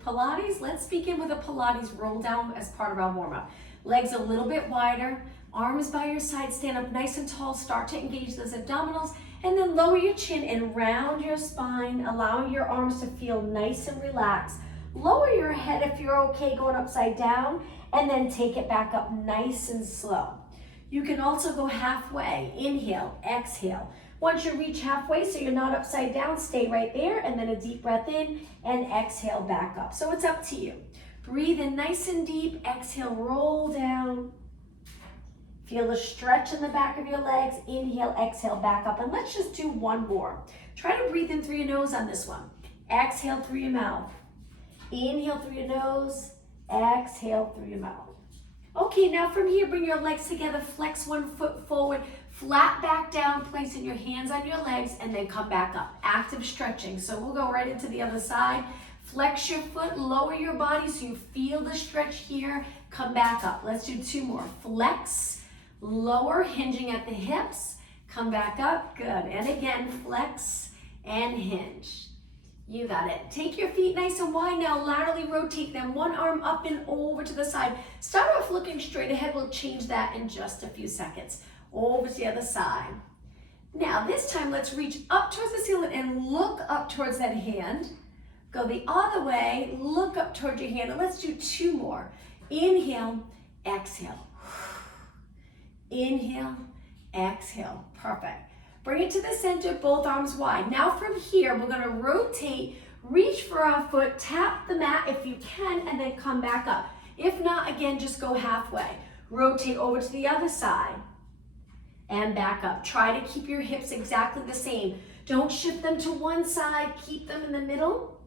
Pilates, let's begin with a Pilates roll down as part of our warm-up. Legs a little bit wider, arms by your side, stand up nice and tall, start to engage those abdominals, and then lower your chin and round your spine, allowing your arms to feel nice and relaxed. Lower your head if you're okay going upside down, and then take it back up nice and slow. You can also go halfway. Inhale, exhale. Once you reach halfway, so you're not upside down, stay right there, and then a deep breath in, and exhale back up. So it's up to you. Breathe in nice and deep, exhale, roll down. Feel the stretch in the back of your legs. Inhale, exhale, back up. And let's just do one more. Try to breathe in through your nose on this one. Exhale through your mouth. Inhale through your nose, exhale through your mouth. Okay, now from here, bring your legs together, flex one foot forward, flat back down, placing your hands on your legs, and then come back up. Active stretching. So we'll go right into the other side. Flex your foot, lower your body so you feel the stretch here. Come back up. Let's do two more. Flex, lower, hinging at the hips. Come back up. Good. And again, flex and hinge. You got it. Take your feet nice and wide now. Laterally rotate them. One arm up and over to the side. Start off looking straight ahead. We'll change that in just a few seconds. Over to the other side. Now this time let's reach up towards the ceiling and look up towards that hand. Go the other way. Look up towards your hand. And let's do two more. Inhale, exhale. Inhale, exhale. Perfect. Bring it to the center, both arms wide. Now from here, we're gonna rotate, reach for our foot, tap the mat if you can, and then come back up. If not, again, just go halfway. Rotate over to the other side and back up. Try to keep your hips exactly the same. Don't shift them to one side, keep them in the middle.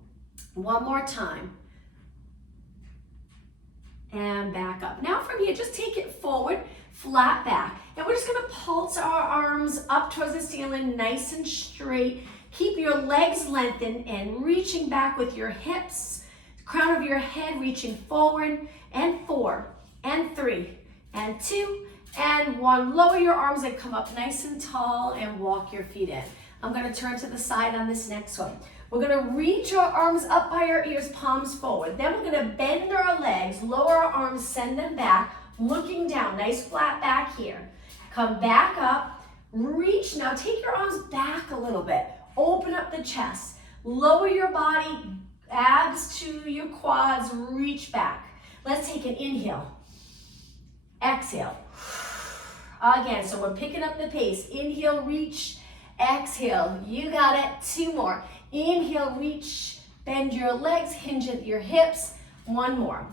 One more time. And back up. Now from here, just take it forward, flat back. And we're just gonna pulse our arms up towards the ceiling, nice and straight. Keep your legs lengthened and reaching back with your hips, crown of your head reaching forward, and 4, and 3, and 2, and 1. Lower your arms and come up nice and tall and walk your feet in. I'm gonna turn to the side on this next one. We're gonna reach our arms up by our ears, palms forward. Then we're gonna bend our legs, lower our arms, send them back, looking down, nice flat back here. Come back up, reach. Now take your arms back a little bit. Open up the chest. Lower your body, abs to your quads, reach back. Let's take an inhale. Exhale. Again, so we're picking up the pace. Inhale, reach, exhale. You got it. Two more. Inhale, reach, bend your legs, hinge at your hips. One more.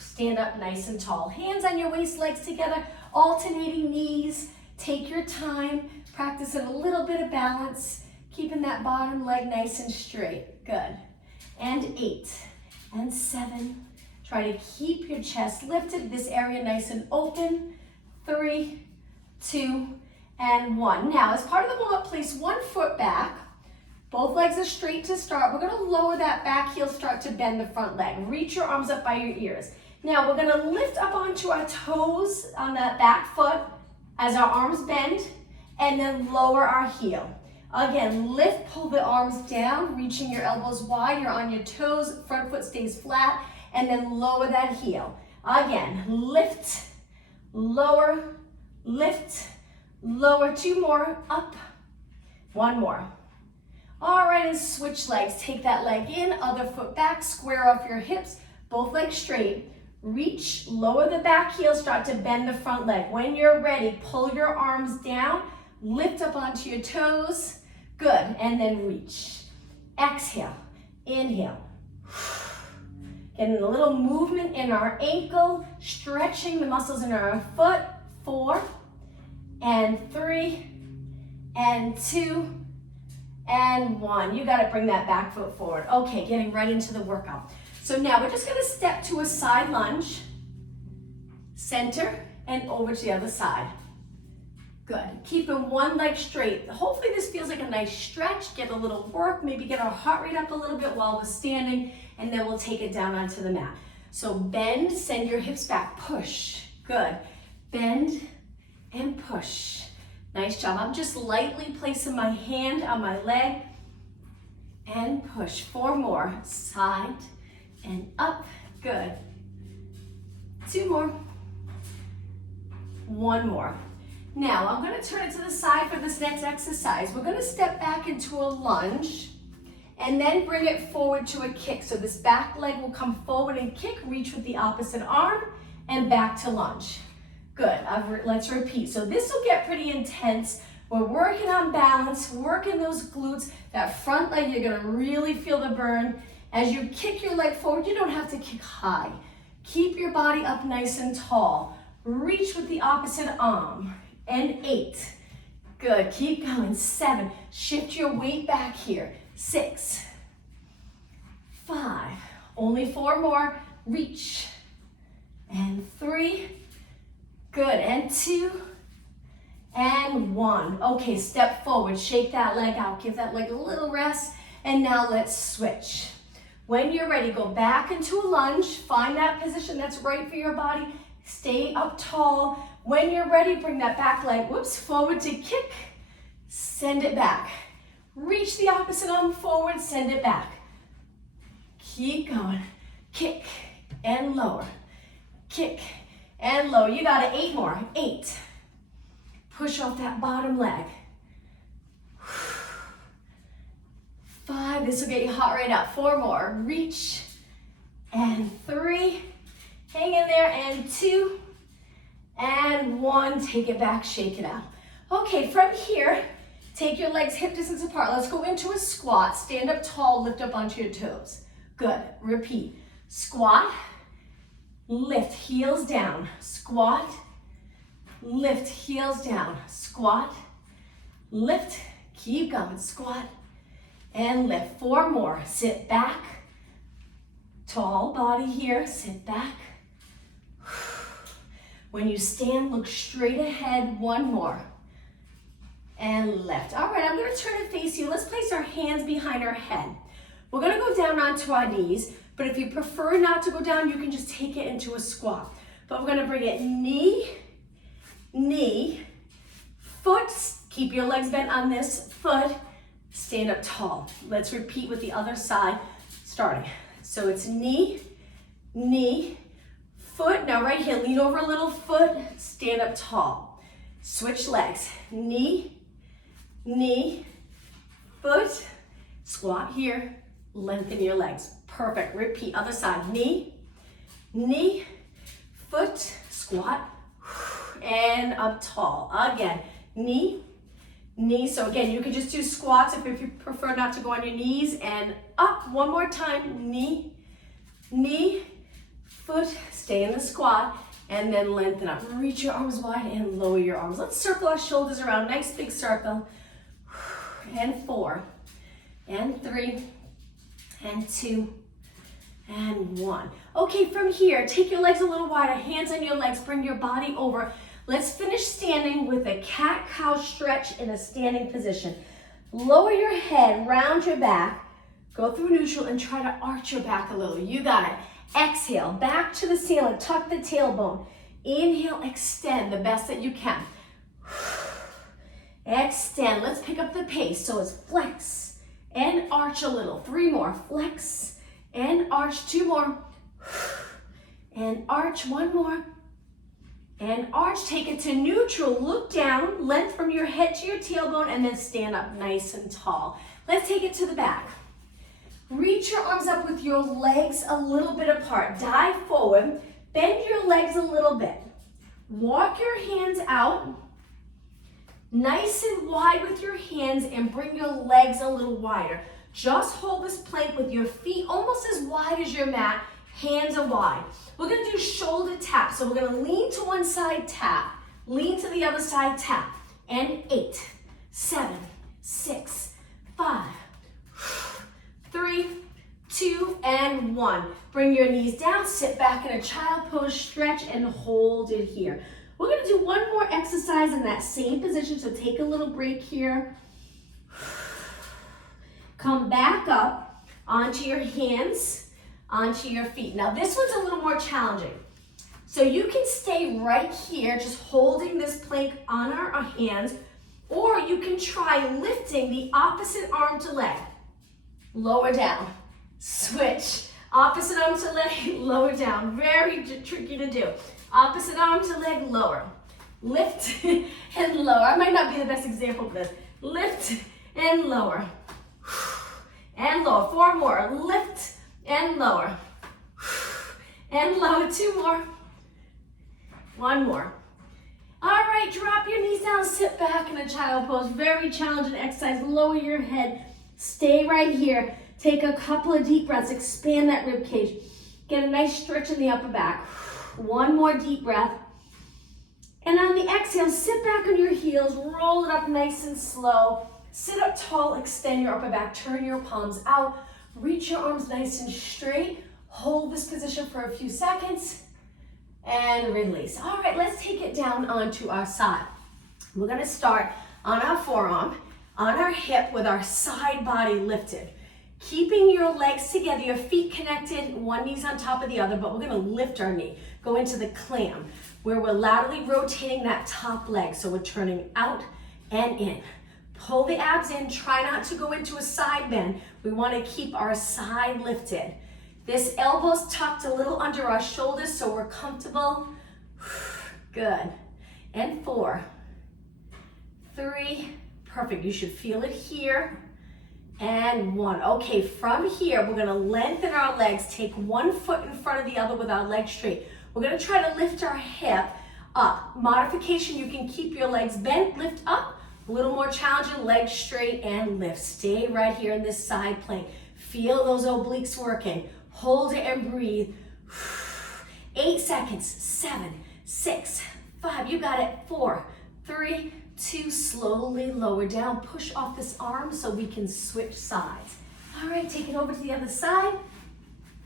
Stand up nice and tall. Hands on your waist, legs together, alternating knees. Take your time, practicing a little bit of balance, keeping that bottom leg nice and straight. Good. And 8, and 7. Try to keep your chest lifted, this area nice and open. 3, 2, and 1. Now, as part of the warm-up, place one foot back. Both legs are straight to start. We're gonna lower that back heel, start to bend the front leg. Reach your arms up by your ears. Now we're gonna lift up onto our toes on that back foot as our arms bend, and then lower our heel. Again, lift, pull the arms down, reaching your elbows wide, you're on your toes, front foot stays flat, and then lower that heel. Again, lift, lower, lift, lower. 2 more, up, 1 more. All right, and switch legs. Take that leg in, other foot back, square off your hips, both legs straight. Reach, lower the back heel, start to bend the front leg. When you're ready, pull your arms down, lift up onto your toes. Good, and then reach. Exhale, inhale. Getting a little movement in our ankle, stretching the muscles in our foot. 4, and 3, and 2, and 1. You gotta bring that back foot forward. Okay, getting right into the workout. So now we're just gonna step to a side lunge, center, and over to the other side. Good. Keeping one leg straight. Hopefully this feels like a nice stretch. Get a little work, maybe get our heart rate up a little bit while we're standing, and then we'll take it down onto the mat. So bend, send your hips back, push. Good. Bend and push. Nice job. I'm just lightly placing my hand on my leg. and push. 4 more. Side and up. Good. 2 more. 1 more. Now, I'm going to turn it to the side for this next exercise. We're going to step back into a lunge and then bring it forward to a kick. So this back leg will come forward and kick, reach with the opposite arm, and back to lunge. Good. Let's repeat. So this will get pretty intense. We're working on balance, working those glutes. That front leg, you're going to really feel the burn. As you kick your leg forward, you don't have to kick high. Keep your body up nice and tall. Reach with the opposite arm. And 8. Good. Keep going. 7. Shift your weight back here. 6. 5. Only 4 more. Reach. And 3. Good. And 2. And 1. Okay, step forward. Shake that leg out. Give that leg a little rest. And now let's switch. When you're ready, go back into a lunge. Find that position that's right for your body. Stay up tall. When you're ready, bring that back leg, forward to kick. Send it back. Reach the opposite arm forward, send it back. Keep going. Kick and lower. Kick and lower. You got it. 8 more. 8. Push off that bottom leg. 5. This will get you hot right up. 4 more. Reach. And 3. Hang in there. And 2. And 1. Take it back. Shake it out. Okay, from here, take your legs hip distance apart. Let's go into a squat. Stand up tall. Lift up onto your toes. Good. Repeat. Squat. Lift. Heels down. Squat. Lift. Heels down. Squat. Lift. Keep going. Squat. And lift. 4 more. Sit back. Tall body here. Sit back. When you stand, look straight ahead. 1 more. And lift. All right, I'm going to turn and face you. Let's place our hands behind our head. We're going to go down onto our knees, but if you prefer not to go down, you can just take it into a squat. But we're going to bring it knee, knee, foot. Keep your legs bent on this foot. Stand up tall. Let's repeat with the other side, starting. So it's knee, knee, foot. Now right here, lean over a little, foot, stand up tall. Switch legs. Knee, knee, foot, squat here, lengthen your legs. Perfect. Repeat, other side. Knee, knee, foot, squat, and up tall. Again, knee, knee. So again, you can just do squats if you prefer not to go on your knees, and up. 1 more time. Knee, knee, foot, stay in the squat, and then lengthen up. Reach your arms wide and lower your arms. Let's circle our shoulders around. Nice big circle. And 4, and 3, and 2, and 1. Okay, from here, take your legs a little wider. Hands on your legs. Bring your body over. Let's finish standing with a cat-cow stretch in a standing position. Lower your head, round your back, go through neutral, and try to arch your back a little. You got it. Exhale, back to the ceiling, tuck the tailbone. Inhale, extend the best that you can. Extend, let's pick up the pace. So it's flex and arch a little. 3 more, flex and arch. 2 more, and arch. 1 more, and arch. Take it to neutral, look down, length from your head to your tailbone, and then stand up nice and tall. Let's take it to the back. Reach your arms up with your legs a little bit apart. Dive forward. Bend your legs a little bit. Walk your hands out. Nice and wide with your hands, and bring your legs a little wider. Just hold this plank with your feet almost as wide as your mat. Hands are wide. We're going to do shoulder tap. So we're going to lean to one side, tap. Lean to the other side, tap. And 8, 7, 6, 5, 3, 2, and 1. Bring your knees down, sit back in a child pose, stretch, and hold it here. We're going to do 1 more exercise in that same position, so take a little break here. Come back up onto your hands, onto your feet. Now this one's a little more challenging. So you can stay right here, just holding this plank on our hands, or you can try lifting the opposite arm to leg. lower down, switch. Opposite arm to leg, lower down. Very tricky to do. Opposite arm to leg, lower. Lift and lower. I might not be the best example for this. Lift and lower. And lower. 4 more. Lift and lower. And lower. 2 more. 1 more. All right, drop your knees down, sit back in a child pose. Very challenging exercise. Lower your head. Stay right here. Take a couple of deep breaths. Expand that rib cage. Get a nice stretch in the upper back. 1 more deep breath. And on the exhale, sit back on your heels. Roll it up nice and slow. Sit up tall. Extend your upper back. Turn your palms out. Reach your arms nice and straight. Hold this position for a few seconds. And release. All right, let's take it down onto our side. We're gonna start on our forearm, on our hip with our side body lifted. Keeping your legs together, your feet connected, one knee's on top of the other, but we're gonna lift our knee. Go into the clam, where we're laterally rotating that top leg. So we're turning out and in. Pull the abs in, try not to go into a side bend. We wanna keep our side lifted. This elbow's tucked a little under our shoulders so we're comfortable. Good. And 4, 3, perfect. You should feel it here. And 1. Okay, from here, we're gonna lengthen our legs. Take 1 foot in front of the other with our legs straight. We're gonna try to lift our hip up. Modification, you can keep your legs bent, lift up. A little more challenging, legs straight and lift. Stay right here in this side plank. Feel those obliques working. Hold it and breathe. 8 seconds. 7, 6, 5. You got it. 4, 3, 2. Slowly lower down. Push off this arm so we can switch sides. All right, take it over to the other side.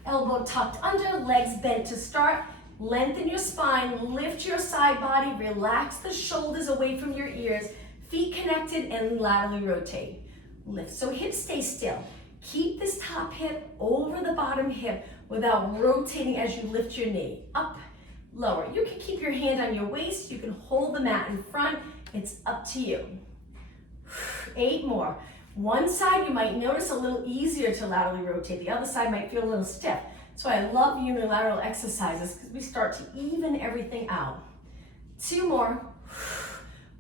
Elbow tucked under, legs bent to start. Lengthen your spine, lift your side body, relax the shoulders away from your ears. Feet connected and laterally rotate. Lift. So hips stay still. Keep this top hip over the bottom hip without rotating as you lift your knee. Up, lower. You can keep your hand on your waist. You can hold the mat in front. It's up to you. 8 more. One side you might notice a little easier to laterally rotate. The other side might feel a little stiff. That's why I love unilateral exercises, because we start to even everything out. 2 more.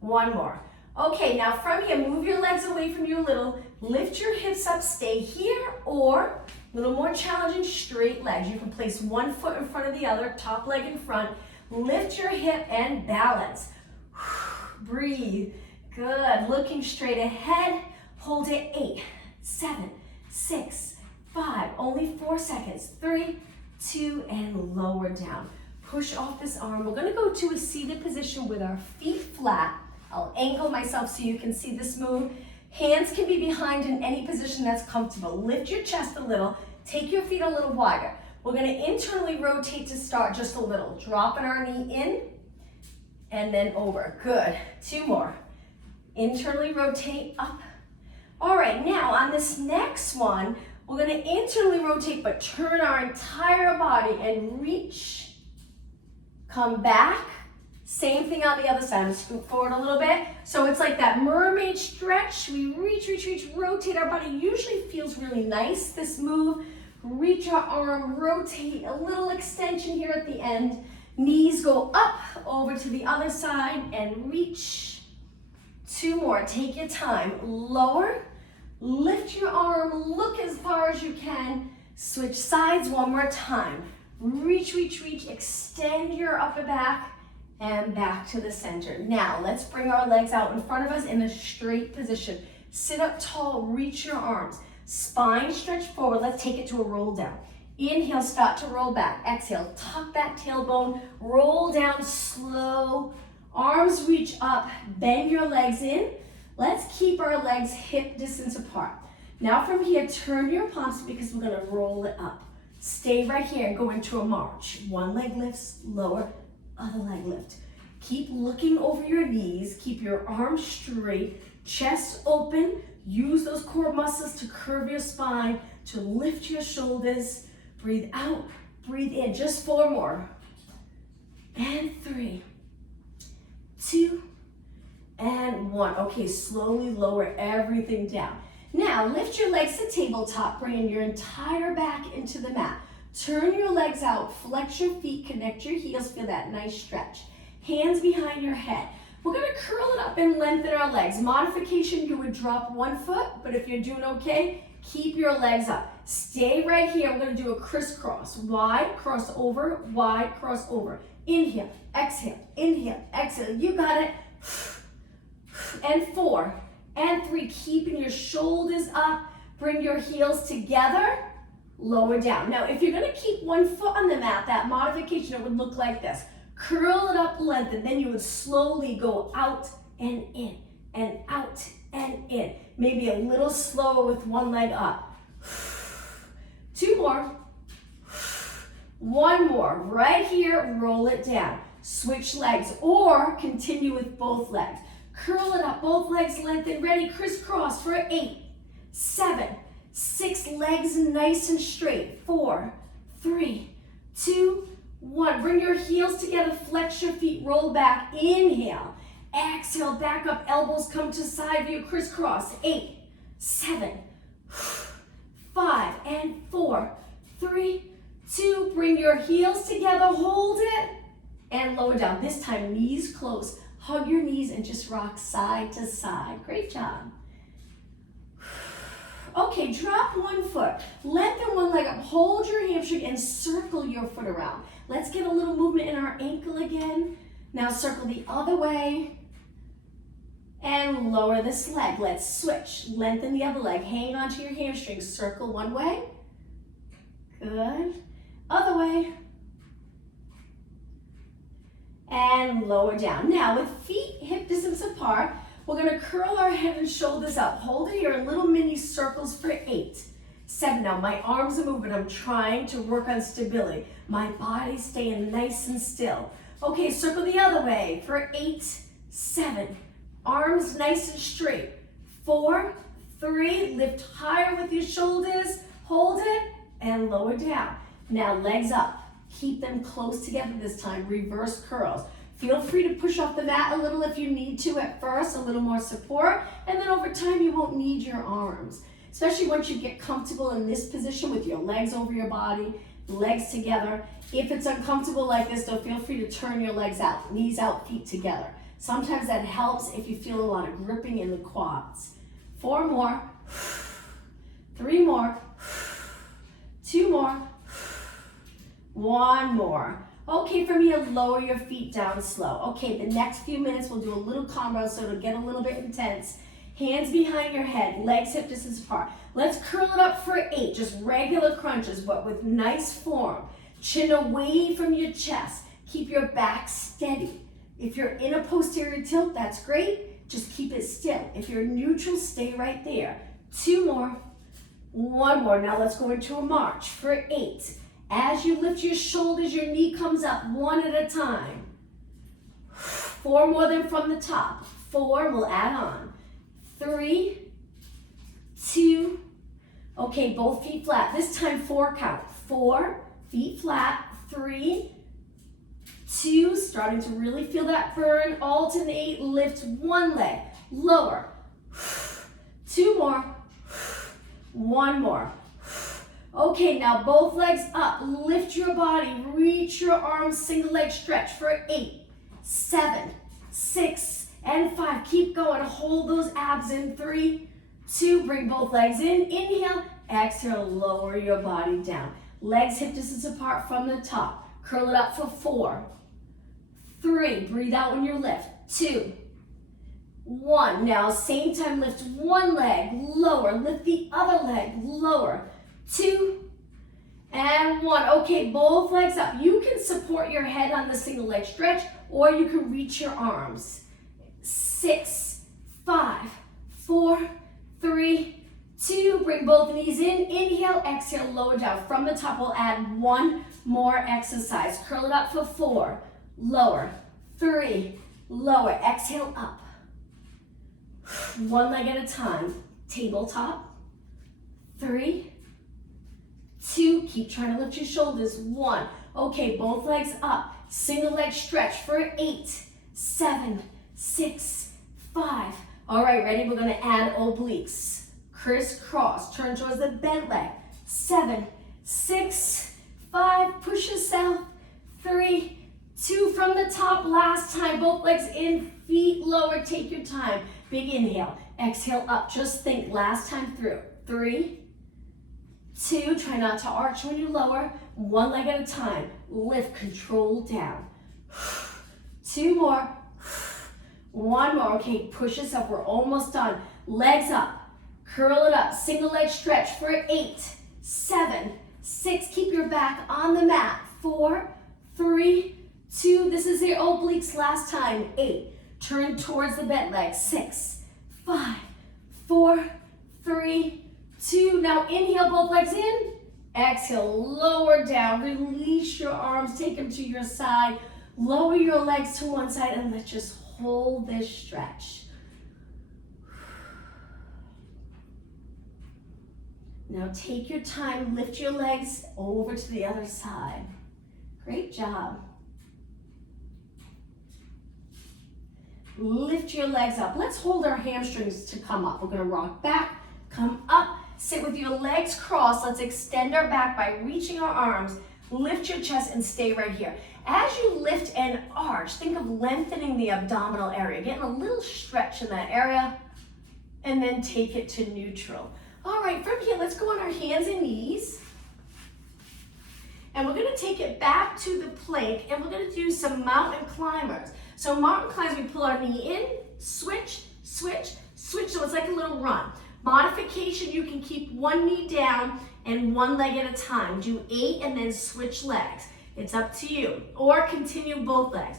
1 more. Okay, now from here, move your legs away from you a little. Lift your hips up, stay here, or a little more challenging, straight legs. You can place 1 foot in front of the other, top leg in front. Lift your hip and balance. Breathe. Good. Looking straight ahead. Hold it. 8, 7, 6, 5. Only 4 seconds. 3, 2, and lower down. Push off this arm. We're going to go to a seated position with our feet flat. I'll angle myself so you can see this move. Hands can be behind in any position that's comfortable. Lift your chest a little. Take your feet a little wider. We're going to internally rotate to start just a little. Dropping our knee in and then over. Good. 2 more. Internally rotate up. All right, now on this next one, we're going to internally rotate but turn our entire body and reach. Come back. Same thing on the other side. I'm going to scoot forward a little bit. So it's like that mermaid stretch. We reach, reach, reach, rotate our body. Usually feels really nice, this move. Reach our arm, rotate, a little extension here at the end. Knees go up over to the other side and reach. 2 more. Take your time. Lower. Lift your arm. Look as far as you can. Switch sides 1 more time. Reach, reach, reach. Extend your upper back. And back to the center. Now, let's bring our legs out in front of us in a straight position. Sit up tall, reach your arms. Spine stretch forward. Let's take it to a roll down. Inhale, start to roll back. Exhale, tuck that tailbone, roll down slow. Arms reach up, bend your legs in. Let's keep our legs hip distance apart. Now from here, turn your palms because we're gonna roll it up. Stay right here and go into a march. 1 leg lifts, lower, other leg lift. Keep looking over your knees. Keep your arms straight, chest open. Use those core muscles to curve your spine, to lift your shoulders. Breathe out, breathe in. Just 4 more. And 3, 2, and 1. Okay, slowly lower everything down. Now, lift your legs to tabletop, bringing your entire back into the mat. Turn your legs out, flex your feet, connect your heels, feel that nice stretch. Hands behind your head. We're gonna curl it up and lengthen our legs. Modification, you would drop one foot, but if you're doing okay, keep your legs up. Stay right here. We're gonna do a crisscross. Wide, cross over, wide, cross over. Inhale, exhale, you got it. And 4 and 3, keeping your shoulders up, bring your heels together, lower down. Now, if you're gonna keep one foot on the mat, that modification, it would look like this. Curl it up, lengthen, then you would slowly go out and in, and out and in. Maybe a little slower with one leg up. 2 more. 1 more. Right here, roll it down. Switch legs or continue with both legs. Curl it up, both legs lengthen, ready, crisscross for 8, 7, 6, legs nice and straight. 4, 3, 2, 1. Bring your heels together, flex your feet, roll back, inhale. Exhale, back up, elbows come to side view, crisscross. 8, 7, 5, and 4, 3, 2. Bring your heels together, hold it, and lower down. This time, knees close. Hug your knees and just rock side to side. Great job. Okay, drop one foot. Lengthen one leg up. Hold your hamstring and circle your foot around. Let's get a little movement in our ankle again. Now circle the other way. And lower this leg. Let's switch. Lengthen the other leg. Hang onto your hamstring. Circle one way. Good. Other way. And lower down. Now with feet hip distance apart, we're gonna curl our head and shoulders up. Hold it here in little mini circles for 8, 7. Now my arms are moving. I'm trying to work on stability. My body's staying nice and still. Okay, circle the other way for 8, 7. Arms nice and straight. 4, 3, lift higher with your shoulders. Hold it and lower down. Now legs up. Keep them close together this time. Reverse curls. Feel free to push off the mat a little if you need to at first, a little more support, and then over time you won't need your arms. Especially once you get comfortable in this position with your legs over your body, legs together. If it's uncomfortable like this, though, feel free to turn your legs out, knees out, feet together. Sometimes that helps if you feel a lot of gripping in the quads. 4 more. 3 more. 2 more. 1 more. Okay, from here, lower your feet down slow. Okay, the next few minutes we'll do a little combo so it'll get a little bit intense. Hands behind your head, legs hip distance apart. Let's curl it up for 8, just regular crunches, but with nice form. Chin away from your chest. Keep your back steady. If you're in a posterior tilt, that's great. Just keep it still. If you're neutral, stay right there. 2 more. 1 more. Now let's go into a march for 8. As you lift your shoulders, your knee comes up 1 at a time. 4 more than from the top. 4, we'll add on. 3, 2, okay, both feet flat. This time 4 count. 4, feet flat. 3, 2, starting to really feel that burn. Alternate, lift one leg. Lower. 2 more. 1 more. Okay, now both legs up. Lift your body. Reach your arms. Single leg stretch for 8, 7, 6, and 5. Keep going. Hold those abs in. 3, 2. Bring both legs in. Inhale. Exhale. Lower your body down. Legs hip distance apart from the top. Curl it up for 4, 3. Breathe out when you lift. 2, 1. Now, same time, lift one leg. Lower. Lift the other leg. Lower. 2, and 1. Okay, both legs up. You can support your head on the single leg stretch, or you can reach your arms. 6, 5, 4, 3, 2. Bring both knees in. Inhale, exhale, lower down. From the top, we'll add 1 more exercise. Curl it up for 4, lower. 3, lower. Exhale, up. 1 leg at a time. Tabletop. 3, 2, keep trying to lift your shoulders. 1. Okay, both legs up. Single leg stretch for 8, 7, 6, 5. All right, ready? We're going to add obliques. crisscross. Turn towards the bent leg. 7, 6, 5, push yourself. 3, 2, from the top, last time, both legs in, feet lower, take your time. Big inhale, exhale up, just think, last time through. 3, 2, try not to arch when you lower, one leg at a time. Lift, control down. 2 more, 1 more, okay, push yourself, we're almost done. Legs up, curl it up, single leg stretch for 8, 7, 6, keep your back on the mat. 4, 3, 2, this is your obliques last time. 8, turn towards the bent leg. 6, 5, 4, 3, 2, now inhale both legs in, exhale, lower down, release your arms, take them to your side, lower your legs to one side, and let's just hold this stretch. Now take your time, lift your legs over to the other side. Great job. Lift your legs up. Let's hold our hamstrings to come up. We're gonna rock back, come up, sit with your legs crossed. Let's extend our back by reaching our arms. Lift your chest and stay right here. As you lift and arch, think of lengthening the abdominal area, getting a little stretch in that area, and then take it to neutral. All right, from here, let's go on our hands and knees. And we're gonna take it back to the plank, and we're gonna do some mountain climbers. So mountain climbers, we pull our knee in, switch, switch, switch, so it's like a little run. Modification, you can keep one knee down and one leg at a time. Do 8 and then switch legs. It's up to you. Or continue both legs.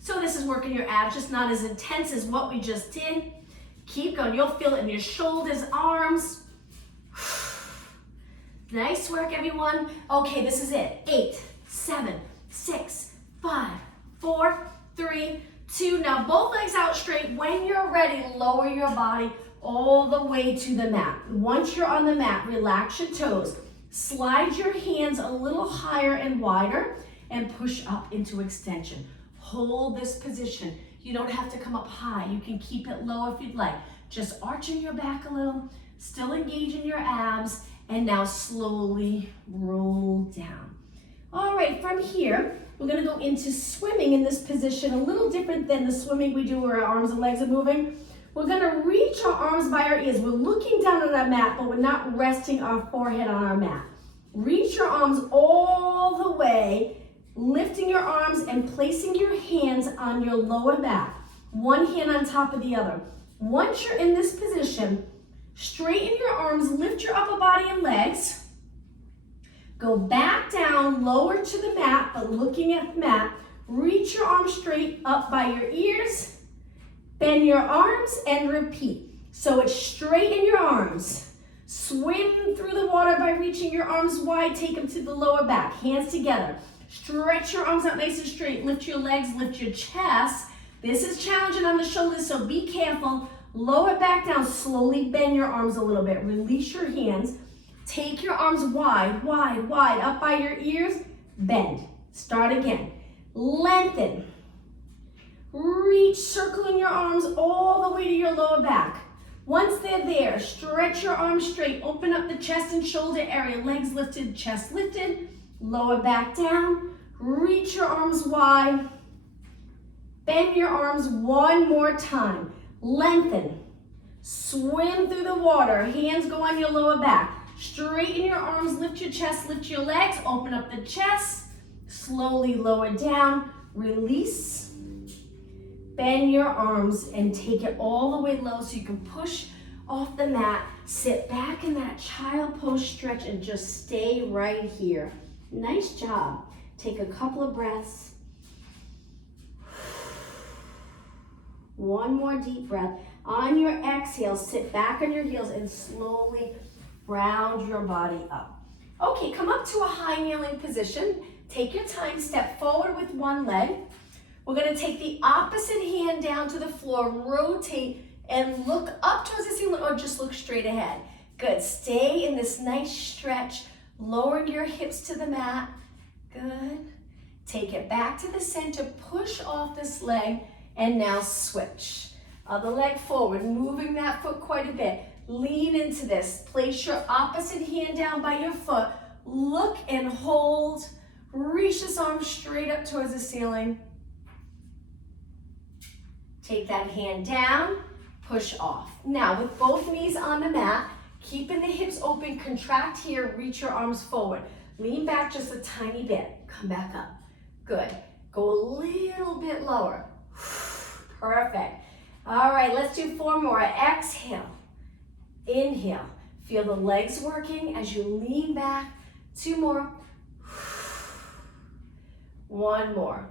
So this is working your abs, just not as intense as what we just did. Keep going, you'll feel it in your shoulders, arms. Nice work, everyone. Okay, this is it. 8, 7, 6, 5, 4, 3, 2. Now both legs out straight. When you're ready, lower your body all the way to the mat. Once you're on the mat, relax your toes. Slide your hands a little higher and wider and push up into extension. Hold this position. You don't have to come up high. You can keep it low if you'd like. Just arching your back a little, still engaging your abs, and now slowly roll down. All right, from here, we're gonna go into swimming in this position, a little different than the swimming we do where our arms and legs are moving. We're gonna reach our arms by our ears. We're looking down on our mat, but we're not resting our forehead on our mat. Reach your arms all the way, lifting your arms and placing your hands on your lower back. One hand on top of the other. Once you're in this position, straighten your arms, lift your upper body and legs. Go back down, lower to the mat, but looking at the mat. Reach your arms straight up by your ears. Bend your arms and repeat. So it's straighten your arms. Swim through the water by reaching your arms wide. Take them to the lower back. Hands together. Stretch your arms out nice and straight. Lift your legs, lift your chest. This is challenging on the shoulders, so be careful. Lower back down. Slowly bend your arms a little bit. Release your hands. Take your arms wide, wide, wide. Up by your ears. Bend. Start again. Lengthen. Reach, circling your arms all the way to your lower back. Once they're there, stretch your arms straight. Open up the chest and shoulder area. Legs lifted, chest lifted. Lower back down. Reach your arms wide. Bend your arms one more time. Lengthen. Swim through the water. Hands go on your lower back. Straighten your arms, lift your chest, lift your legs. Open up the chest. Slowly lower down. Release. Bend your arms and take it all the way low so you can push off the mat. Sit back in that child pose stretch and just stay right here. Nice job. Take a couple of breaths. One more deep breath. On your exhale, sit back on your heels and slowly round your body up. Okay, come up to a high kneeling position. Take your time, step forward with one leg. We're gonna take the opposite hand down to the floor, rotate, and look up towards the ceiling or just look straight ahead. Good, stay in this nice stretch, lowering your hips to the mat. Good. Take it back to the center, push off this leg, and now switch. Other leg forward, moving that foot quite a bit. Lean into this. Place your opposite hand down by your foot. Look and hold. Reach this arm straight up towards the ceiling. Take that hand down, push off. Now, with both knees on the mat, keeping the hips open, contract here, reach your arms forward. Lean back just a tiny bit. Come back up. Good. Go a little bit lower. Perfect. All right, let's do 4 more. Exhale. Inhale. Feel the legs working as you lean back. 2 more. 1 more.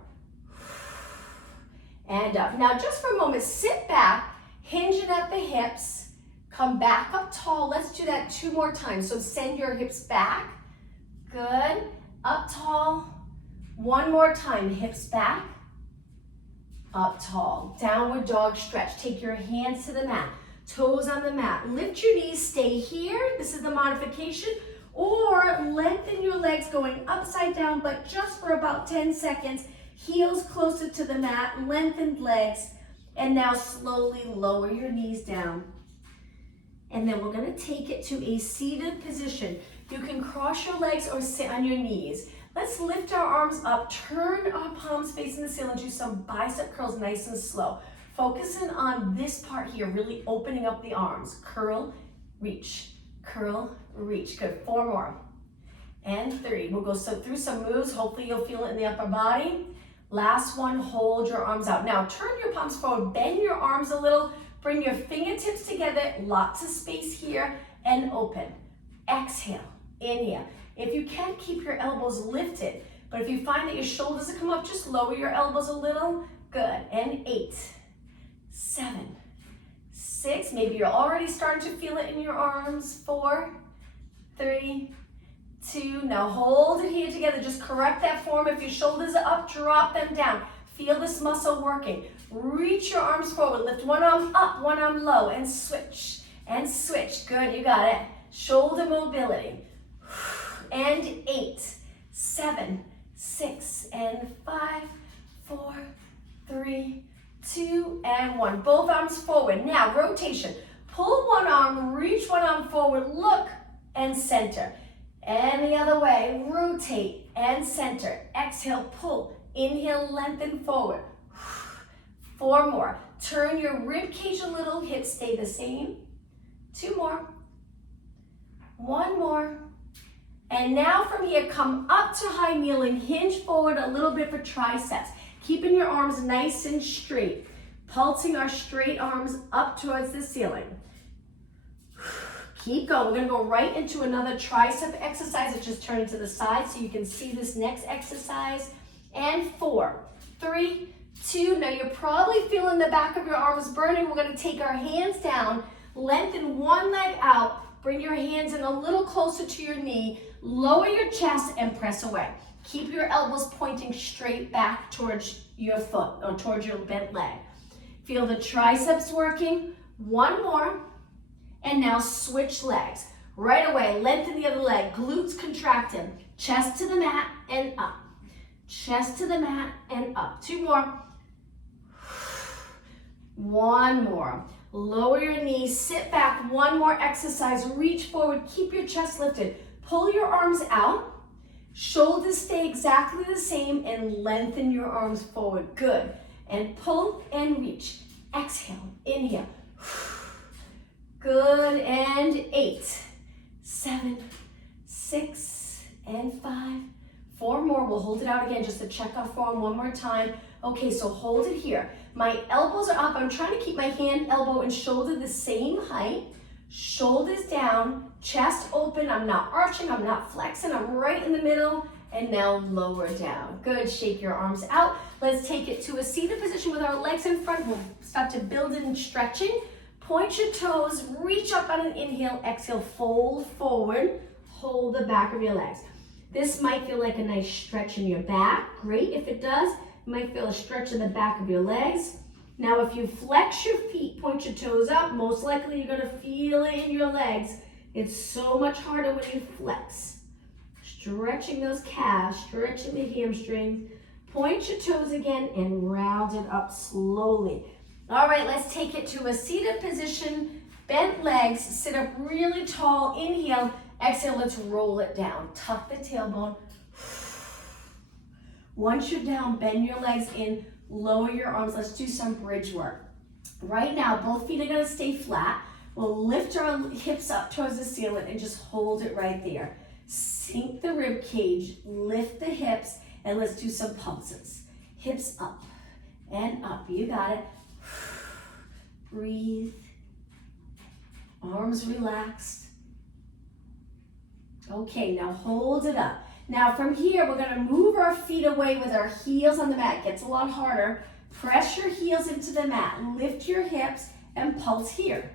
And up. Now, just for a moment, sit back, hinging at the hips. Come back up tall. Let's do that 2 more times. So send your hips back. Good. Up tall. 1 more time. Hips back. Up tall. Downward dog stretch. Take your hands to the mat. Toes on the mat. Lift your knees. Stay here. This is the modification. Or lengthen your legs going upside down, but just for about 10 seconds. Heels closer to the mat. Lengthened legs. And now slowly lower your knees down. And then we're going to take it to a seated position. You can cross your legs or sit on your knees. Let's lift our arms up, turn our palms facing the ceiling, do some bicep curls nice and slow. Focusing on this part here, really opening up the arms. Curl, reach, curl, reach. Good, 4 more. And 3. We'll go through some moves. Hopefully you'll feel it in the upper body. Last one, hold your arms out. Now turn your palms forward, bend your arms a little, bring your fingertips together, lots of space here, and open. Exhale, inhale. If you can, keep your elbows lifted, but if you find that your shoulders have come up, just lower your elbows a little. Good, and 8, 7, 6, maybe you're already starting to feel it in your arms. 4, 3, 2, now hold it here together. Just correct that form. If your shoulders are up, drop them down. Feel this muscle working. Reach your arms forward. Lift one arm up, one arm low, and switch. And switch. Good, you got it. Shoulder mobility. And 8, 7, 6, and 5, 4, 3, 2, and 1. Both arms forward. Now, rotation. Pull one arm, reach one arm forward, look, and center. And the other way, rotate and center. Exhale, pull. Inhale, lengthen forward. 4 more. Turn your rib cage a little, hips stay the same. 2 more. 1 more. And now from here, come up to high kneeling, hinge forward a little bit for triceps. Keeping your arms nice and straight. Pulsing our straight arms up towards the ceiling. Keep going. We're going to go right into another tricep exercise. It's just turning to the side so you can see this next exercise. And 4, 3, 2. Now you're probably feeling the back of your arms burning. We're going to take our hands down, lengthen one leg out, bring your hands in a little closer to your knee, lower your chest and press away. Keep your elbows pointing straight back towards your foot or towards your bent leg. Feel the triceps working. 1 more. And now switch legs. Right away, lengthen the other leg. Glutes contracted. Chest to the mat and up. Chest to the mat and up. 2 more. 1 more. Lower your knees, sit back. 1 more exercise. Reach forward, keep your chest lifted. Pull your arms out. Shoulders stay exactly the same and lengthen your arms forward. Good. And pull and reach. Exhale, inhale. Good, and 8, 7, 6, and 5. 4 more. We'll hold it out again just to check our form 1 more time. Okay, so hold it here. My elbows are up. I'm trying to keep my hand, elbow, and shoulder the same height. Shoulders down, chest open. I'm not arching, I'm not flexing. I'm right in the middle. And now lower down. Good, shake your arms out. Let's take it to a seated position with our legs in front. We'll start to build it and stretching. Point your toes, reach up on an inhale, exhale, fold forward, hold the back of your legs. This might feel like a nice stretch in your back. Great if it does. You might feel a stretch in the back of your legs. Now if you flex your feet, point your toes up, most likely you're gonna feel it in your legs. It's so much harder when you flex. Stretching those calves, stretching the hamstrings. Point your toes again and round it up slowly. All right, let's take it to a seated position. Bent legs, sit up really tall, inhale, exhale, let's roll it down. Tuck the tailbone. Once you're down, bend your legs in, lower your arms. Let's do some bridge work. Right now, both feet are gonna stay flat. We'll lift our hips up towards the ceiling and just hold it right there. Sink the rib cage, lift the hips, and let's do some pulses. Hips up and up, you got it. Breathe. Arms relaxed. Okay, now hold it up. Now from here, we're gonna move our feet away with our heels on the mat. It gets a lot harder. Press your heels into the mat. Lift your hips and pulse here.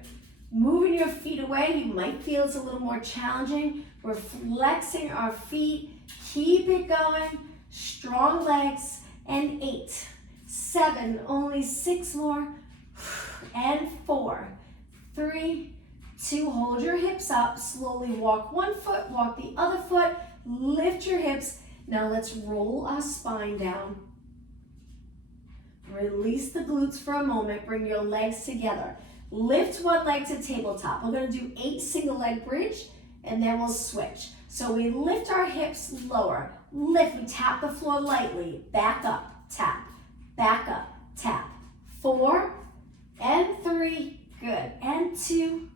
Moving your feet away, you might feel it's a little more challenging. We're flexing our feet. Keep it going. Strong legs. And 8, 7, only 6 more. And 4, 3, 2, hold your hips up. Slowly walk one foot, walk the other foot. Lift your hips. Now let's roll our spine down. Release the glutes for a moment. Bring your legs together. Lift one leg to tabletop. We're going to do 8 single leg bridge, and then we'll switch. So we lift our hips lower. Lift, we tap the floor lightly. Back up, tap. Back up, tap. 4 and 3. Good. And 2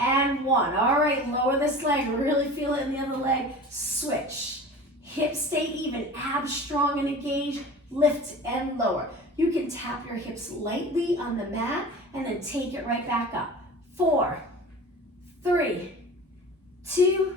and 1. All right, lower this leg. Really feel it in the other leg. Switch. Hips stay even. Abs strong and engaged. Lift and lower. You can tap your hips lightly on the mat and then take it right back up. 4, 3, 2,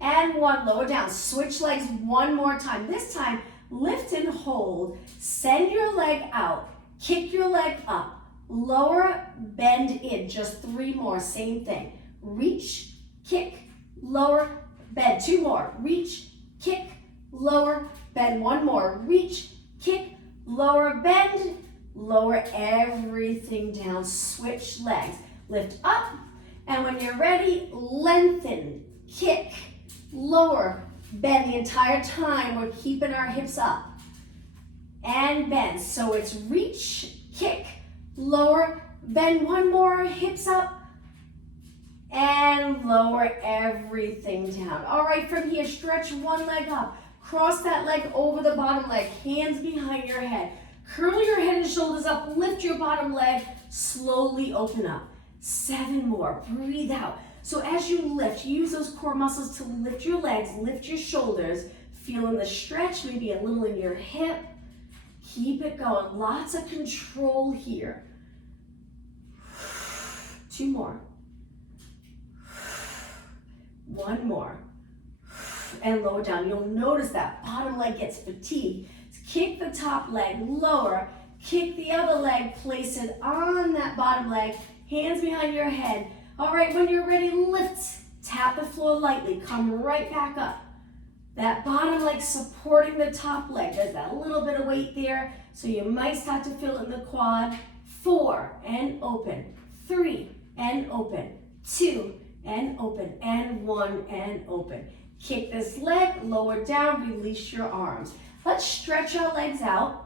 and 1. Lower down. Switch legs one more time. This time, lift and hold. Send your leg out. Kick your leg up. Lower, bend in. Just 3 more. Same thing. Reach, kick, lower, bend. 2 more. Reach, kick, lower, bend. 1 more. Reach, kick, lower, bend. Lower everything down. Switch legs. Lift up. And when you're ready, lengthen, kick, lower, bend. The entire time we're keeping our hips up. And bend. So it's reach, kick, lower, bend. 1 more. Hips up. And lower everything down. All right, from here, stretch one leg up. Cross that leg over the bottom leg. Hands behind your head. Curl your head and shoulders up. Lift your bottom leg. Slowly open up. 7 more. Breathe out. So as you lift, use those core muscles to lift your legs, lift your shoulders. Feeling the stretch, maybe a little in your hip. Keep it going. Lots of control here. 2 more. 1 more. And lower down. You'll notice that bottom leg gets fatigued. Kick the top leg, lower. Kick the other leg, place it on that bottom leg. Hands behind your head. All right, when you're ready, lift. Tap the floor lightly. Come right back up. That bottom leg supporting the top leg. There's that little bit of weight there, so you might start to feel it in the quad. 4 and open. 3 and open. 2 and open. And 1 and open. Kick this leg, lower down, release your arms. Let's stretch our legs out.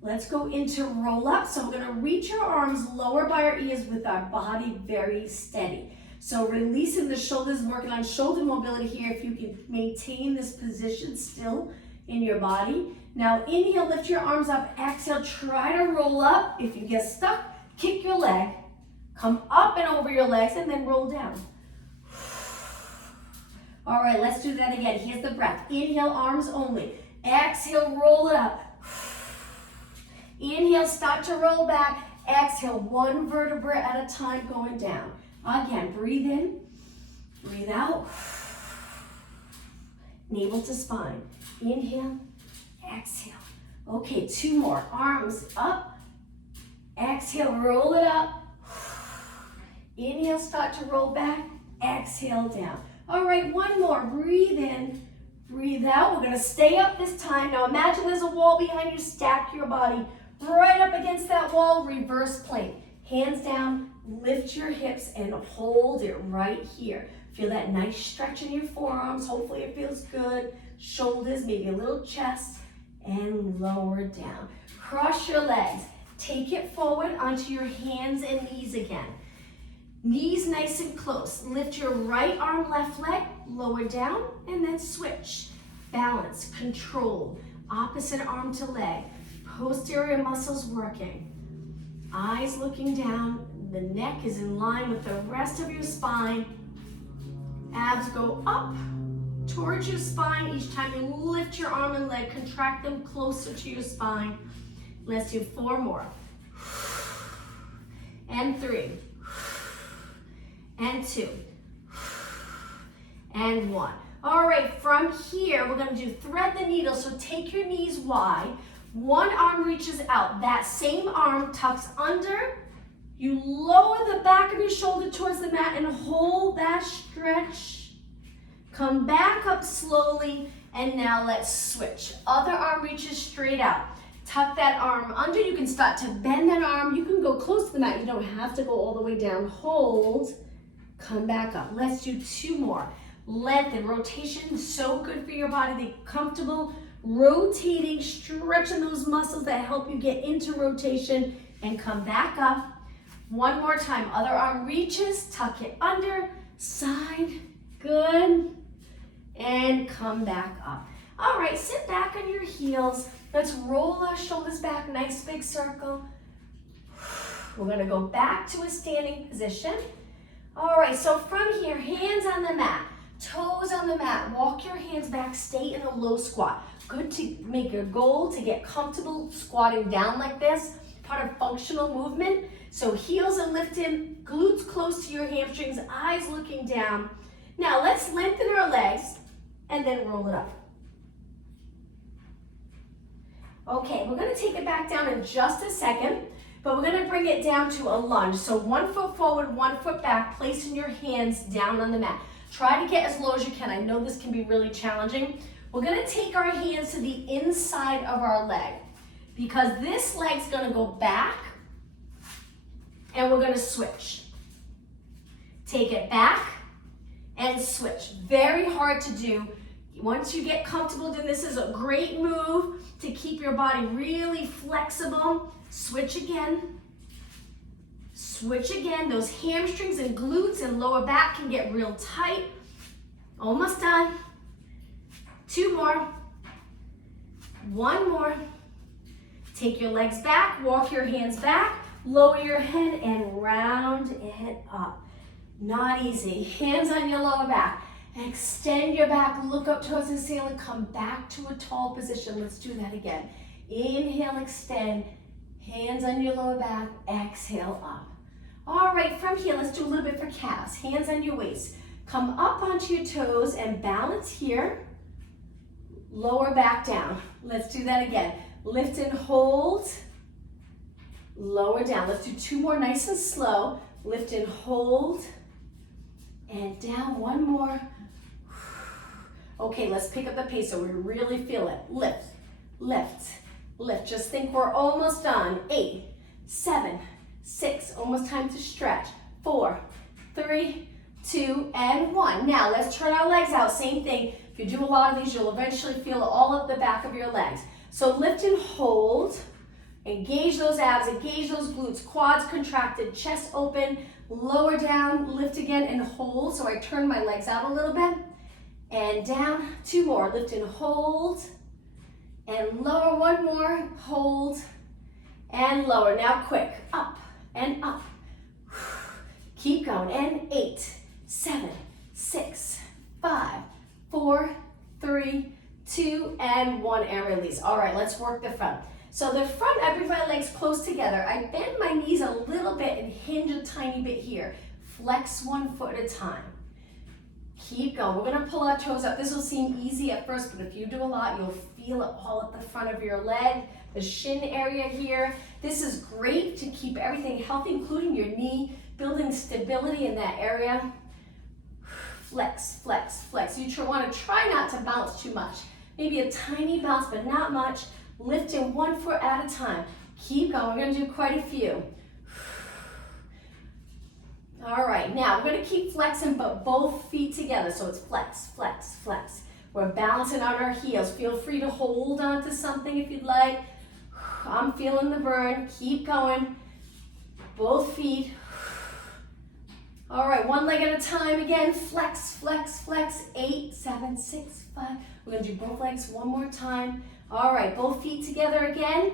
Let's go into roll up. So we're gonna reach our arms lower by our ears with our body very steady. So releasing the shoulders, working on shoulder mobility here. If you can maintain this position still in your body. Now inhale, lift your arms up. Exhale, try to roll up. If you get stuck, kick your leg. Come up and over your legs and then roll down. All right, let's do that again. Here's the breath. Inhale, arms only. Exhale, roll it up. Inhale, start to roll back. Exhale, 1 vertebra at a time going down. Again, breathe in, breathe out. Navel to spine. Inhale, exhale. Okay, 2 more. Arms up. Exhale, roll it up. Inhale, start to roll back. Exhale, down. All right, 1 more. Breathe in, breathe out. We're gonna stay up this time. Now imagine there's a wall behind you. Stack your body right up against that wall. Reverse plank. Hands down, lift your hips and hold it right here. Feel that nice stretch in your forearms. Hopefully it feels good. Shoulders, maybe a little chest, and lower down. Cross your legs. Take it forward onto your hands and knees again. Knees nice and close. Lift your right arm, left leg, lower down, and then switch. Balance, control, opposite arm to leg. Posterior muscles working. Eyes looking down. The neck is in line with the rest of your spine. Abs go up towards your spine. Each time you lift your arm and leg, contract them closer to your spine. Let's do 4 more. And 3. And 2. And 1. All right, from here, we're gonna do thread the needle. So take your knees wide. One arm reaches out. That same arm tucks under. You lower the back of your shoulder towards the mat and hold that stretch. Come back up slowly, and now let's switch. Other arm reaches straight out. Tuck that arm under. You can start to bend that arm. You can go close to the mat. You don't have to go all the way down. Hold. Come back up. Let's do 2 more. Length and rotation, so good for your body. Be comfortable rotating, stretching those muscles that help you get into rotation, and come back up. 1 more time. Other arm reaches, tuck it under, side, good, and come back up. All right, sit back on your heels. Let's roll our shoulders back, nice big circle. We're gonna go back to a standing position. All right, so from here, hands on the mat, toes on the mat, walk your hands back, stay in a low squat. Good to make your goal to get comfortable squatting down like this, part of functional movement. So heels are lifted, glutes close to your hamstrings, eyes looking down. Now let's lengthen our legs and then roll it up. Okay, we're gonna take it back down in just a second, but we're gonna bring it down to a lunge. So 1 foot forward, 1 foot back, placing your hands down on the mat. Try to get as low as you can. I know this can be really challenging. We're gonna take our hands to the inside of our leg because this leg's gonna go back and we're gonna switch. Take it back and switch. Very hard to do. Once you get comfortable doing this, is a great move to keep your body really flexible. Switch again. Switch again. Those hamstrings and glutes and lower back can get real tight. Almost done. 2 more. 1 more. Take your legs back, walk your hands back, lower your head and round it up. Not easy. Hands on your lower back. Extend your back, look up towards the ceiling, come back to a tall position. Let's do that again. Inhale, extend. Hands on your lower back, exhale up. All right, from here, let's do a little bit for calves. Hands on your waist. Come up onto your toes and balance here. Lower back down. Let's do that again. Lift and hold. Lower down. Let's do 2 more nice and slow. Lift and hold. And down. 1 more. Okay, let's pick up the pace so we really feel it. Lift, lift, lift. Just think we're almost done. 8, 7, 6. Almost time to stretch. 4, 3, 2, and 1. Now let's turn our legs out. Same thing. If you do a lot of these, you'll eventually feel it all up the back of your legs. So lift and hold. Engage those abs, engage those glutes, quads contracted, chest open, lower down, lift again and hold. So I turn my legs out a little bit and down. 2 more, lift and hold and lower. 1 more, hold and lower. Now quick, up and up. Keep going, and 8, 7, 6, 5, 4, 3, 2, and 1, and release. All right, let's work the front. So the front, I bring my legs close together. I bend my knees a little bit and hinge a tiny bit here. Flex 1 foot at a time. Keep going. We're gonna pull our toes up. This will seem easy at first, but if you do a lot, you'll feel it all at the front of your leg, the shin area here. This is great to keep everything healthy, including your knee, building stability in that area. Flex, flex, flex. You wanna try not to bounce too much. Maybe a tiny bounce, but not much. Lifting 1 foot at a time. Keep going. We're gonna do quite a few. All right, now we're gonna keep flexing, but both feet together. So it's flex, flex, flex. We're balancing on our heels. Feel free to hold on to something if you'd like. I'm feeling the burn. Keep going. Both feet. All right, one leg at a time again. Flex, flex, flex. 8, 7, 6, 5. We're gonna do both legs one more time. All right, both feet together again.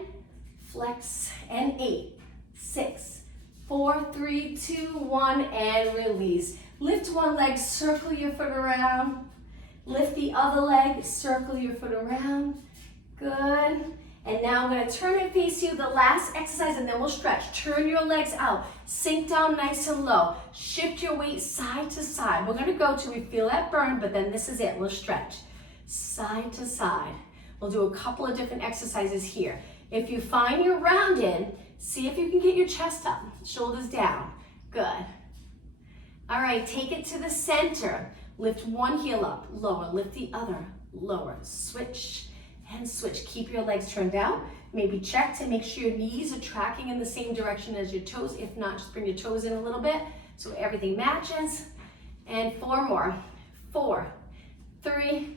Flex, and 8, 6, 4, 3, 2, 1, and release. Lift one leg, circle your foot around. Lift the other leg, circle your foot around. Good. And now I'm going to turn and face you, the last exercise, and then we'll stretch. Turn your legs out. Sink down nice and low. Shift your weight side to side. We're going to go till we feel that burn, but then this is it. We'll stretch side to side. We'll do a couple of different exercises here. If you find you're rounded, see if you can get your chest up, shoulders down. Good. All right, take it to the center. Lift one heel up, lower. Lift the other, lower. Switch and switch. Keep your legs turned out. Maybe check to make sure your knees are tracking in the same direction as your toes. If not, just bring your toes in a little bit so everything matches. And 4 more. 4, 3,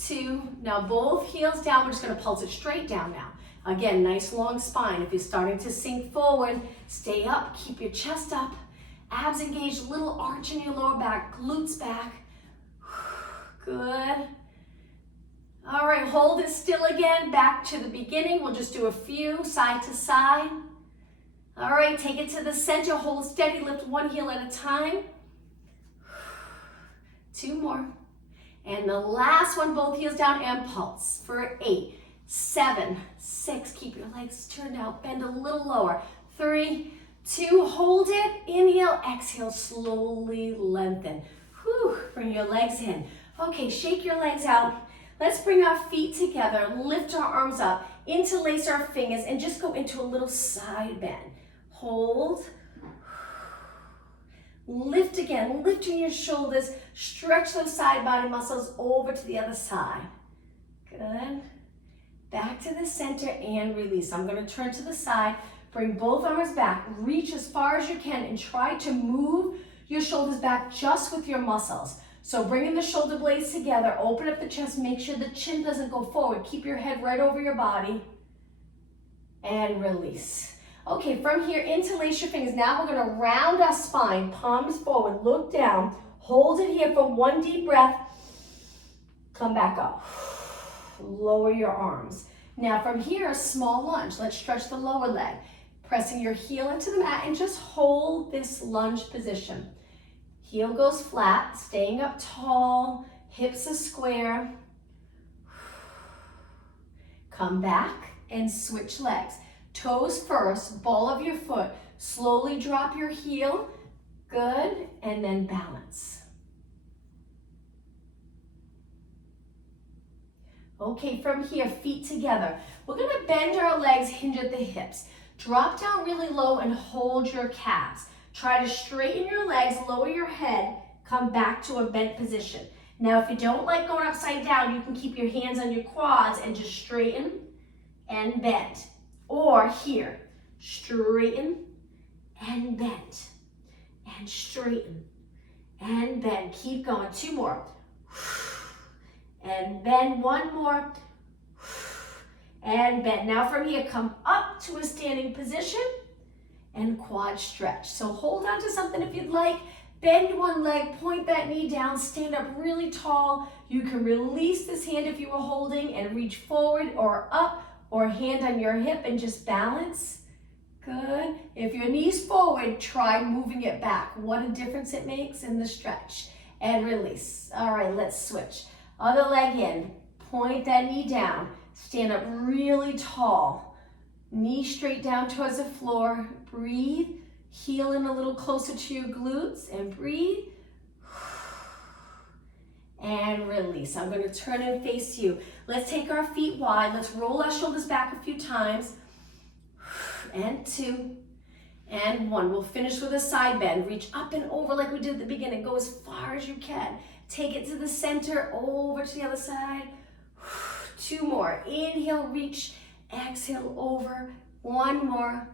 2. Now both heels down. We're just going to pulse it straight down now. Again, nice long spine. If you're starting to sink forward, stay up. Keep your chest up. Abs engaged, little arch in your lower back, glutes back. Good. All right, hold it still again. Back to the beginning. We'll just do a few side to side. All right, take it to the center. Hold steady. Lift one heel at a time. 2 more. And the last one, both heels down and pulse for 8, 7, 6. Keep your legs turned out. Bend a little lower. 3, 2. Hold it. Inhale. Exhale. Slowly lengthen. Whew. Bring your legs in. Okay, shake your legs out. Let's bring our feet together, lift our arms up, interlace our fingers, and just go into a little side bend. Hold. Lift again, lifting your shoulders, stretch those side body muscles over to the other side. Good. Back to the center and release. I'm going to turn to the side, bring both arms back, reach as far as you can, and try to move your shoulders back just with your muscles. So bringing the shoulder blades together, open up the chest, make sure the chin doesn't go forward. Keep your head right over your body. And release. Okay, from here, interlace your fingers. Now we're gonna round our spine, palms forward, look down. Hold it here for one deep breath. Come back up. Lower your arms. Now from here, a small lunge. Let's stretch the lower leg. Pressing your heel into the mat and just hold this lunge position. Heel goes flat, staying up tall, hips are square. Come back and switch legs. Toes first, ball of your foot. Slowly drop your heel. Good, and then balance. Okay, from here, feet together. We're gonna bend our legs, hinge at the hips. Drop down really low and hold your calves. Try to straighten your legs, lower your head, come back to a bent position. Now, if you don't like going upside down, you can keep your hands on your quads and just straighten and bend. Or here, straighten and bend, and straighten and bend. Keep going, 2 more. And bend, 1 more. And bend. Now from here, come up to a standing position and quad stretch. So hold on to something if you'd like. Bend one leg, point that knee down, stand up really tall. You can release this hand if you were holding and reach forward or up, or hand on your hip and just balance. Good. If your knee's forward, try moving it back. What a difference it makes in the stretch. And release. All right, let's switch. Other leg in, point that knee down, stand up really tall. Knee straight down towards the floor. Breathe. Heel in a little closer to your glutes and breathe. And release. I'm going to turn and face you. Let's take our feet wide. Let's roll our shoulders back a few times. And 2. And 1. We'll finish with a side bend. Reach up and over like we did at the beginning. Go as far as you can. Take it to the center, over to the other side. 2 more. Inhale, reach. Exhale, over. 1 more.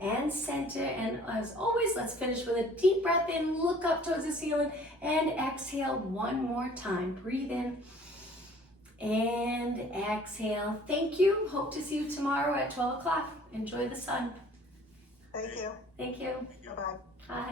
And center. And as always, let's finish with a deep breath in. Look up towards the ceiling. And exhale 1 more time. Breathe in. And exhale. Thank you. Hope to see you tomorrow at 12 o'clock. Enjoy the sun. Thank you. Thank you. Bye-bye. Bye.